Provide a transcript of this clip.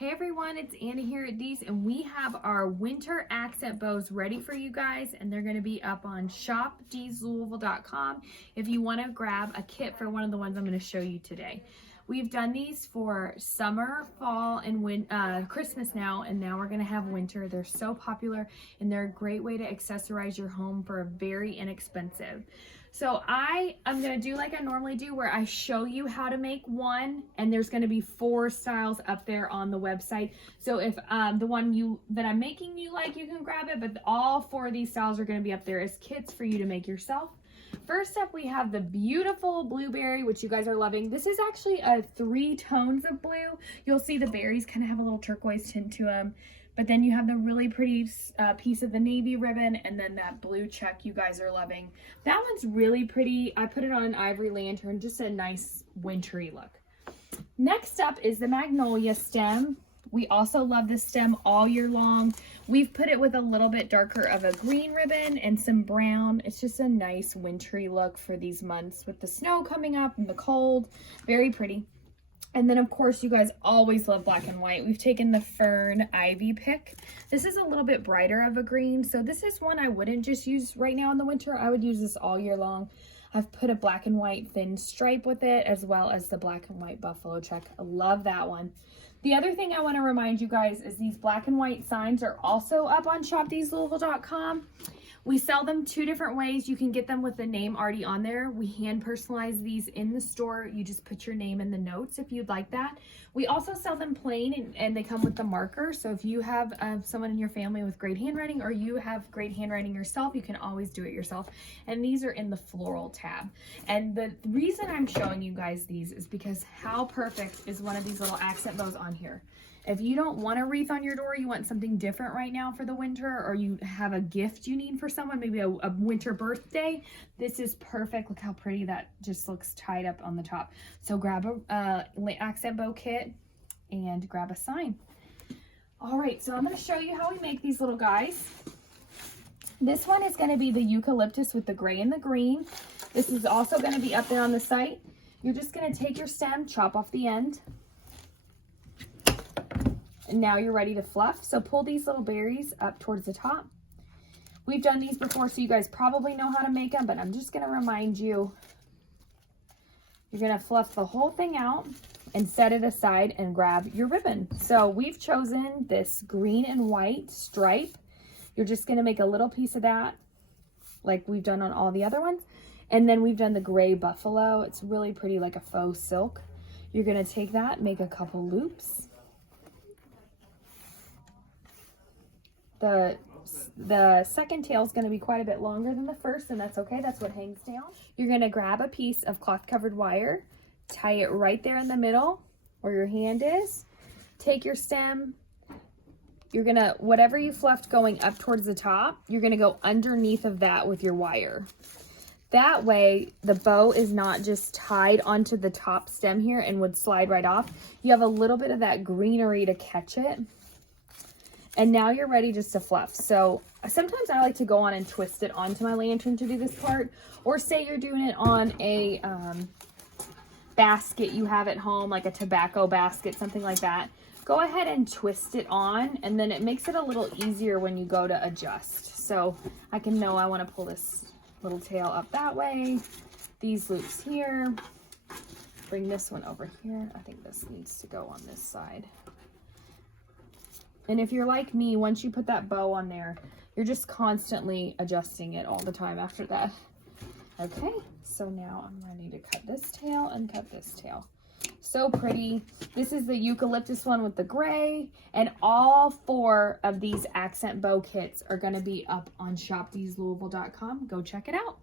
Hey everyone, it's Anna here at Dees, and we have our winter accent bows ready for you guys, and they're going to be up on shopdeeslouisville.com if you want to grab a kit for one of the ones I'm going to show you today. We've done these for summer, fall, and Christmas now, and now we're going to have winter. They're so popular, and they're a great way to accessorize your home for very inexpensive. So I'm going to do like I normally do, where I show you how to make one, and there's going to be 4 styles up there on the website. So if the one that I'm making you like, you can grab it, but all 4 of these styles are going to be up there as kits for you to make yourself. First up, we have the beautiful blueberry, which you guys are loving. This is actually 3 tones of blue. You'll see the berries kind of have a little turquoise tint to them. But then you have the really pretty piece of the navy ribbon, and then that blue check you guys are loving. That one's really pretty. I put it on an ivory lantern, just a nice wintry look. Next up is the Magnolia stem. We also love this stem all year long. We've put it with a little bit darker of a green ribbon and some brown. It's just a nice wintry look for these months with the snow coming up and the cold. Very pretty. And then, of course, you guys always love black and white. We've taken the Fern Ivy pick. This is a little bit brighter of a green, so this is one I wouldn't just use right now in the winter. I would use this all year long. I've put a black and white thin stripe with it, as well as the black and white buffalo check. I love that one. The other thing I want to remind you guys is these black and white signs are also up on shopdeeslouisville.com. We sell them 2 different ways. You can get them with the name already on there. We hand personalize these in the store. You just put your name in the notes if you'd like that. We also sell them plain, and they come with the marker. So if you have someone in your family with great handwriting, or you have great handwriting yourself, you can always do it yourself. And these are in the floral tab. And the reason I'm showing you guys these is because how perfect is one of these little accent bows on here. If you don't want a wreath on your door, you want something different right now for the winter, or you have a gift you need for someone, maybe a winter birthday, this is perfect. Look how pretty that just looks tied up on the top. So grab a accent bow kit and grab a sign. All right, so I'm going to show you how we make these little guys. This one is going to be the eucalyptus with the gray and the green. This is also going to be up there on the site. You're just going to take your stem, chop off the end. And now you're ready to fluff. So pull these little berries up towards the top. We've done these before, so you guys probably know how to make them, but I'm just going to remind you. You're going to fluff the whole thing out and set it aside and grab your ribbon. So we've chosen this green and white stripe. You're just going to make a little piece of that like we've done on all the other ones. And then we've done the gray buffalo. It's really pretty, like a faux silk. You're going to take that, make a couple loops. The second tail is going to be quite a bit longer than the first, and that's okay. That's what hangs down. You're going to grab a piece of cloth covered wire, tie it right there in the middle where your hand is. Take your stem. You're going to, whatever you fluffed going up towards the top, you're going to go underneath of that with your wire. That way, the bow is not just tied onto the top stem here and would slide right off. You have a little bit of that greenery to catch it. And now you're ready just to fluff. So sometimes I like to go on and twist it onto my lantern to do this part. Or say you're doing it on a basket you have at home, like a tobacco basket, something like that. Go ahead and twist it on, and then it makes it a little easier when you go to adjust. So I can know I want to pull this little tail up that way. These loops here. Bring this one over here. I think this needs to go on this side. And if you're like me, once you put that bow on there, you're just constantly adjusting it all the time after that. Okay, so now I'm ready to cut this tail and cut this tail. So pretty. This is the eucalyptus one with the gray, and all 4 of these accent bow kits are going to be up on shopdeeslouisville.com. Go check it out.